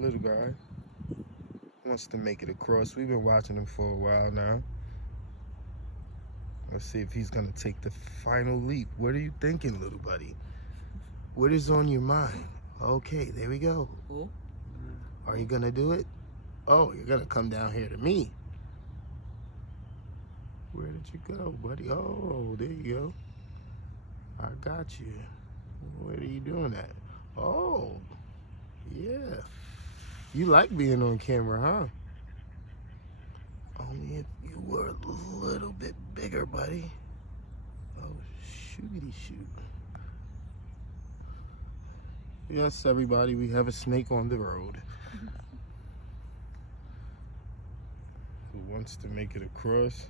Little guy wants to make it across. We've been watching him for a while now. Let's see if he's gonna take the final leap. What are you thinking, little buddy? What is on your mind? Okay, there we go. Are you gonna do it? Oh, you're gonna come down here to me. Where did you go, buddy? Oh, there you go. I got you. Where are you doing that? Oh, yeah. You like being on camera, huh? Only if you were a little bit bigger, buddy. Oh, shootity shoot. Yes, everybody, we have a snake on the road who wants to make it across.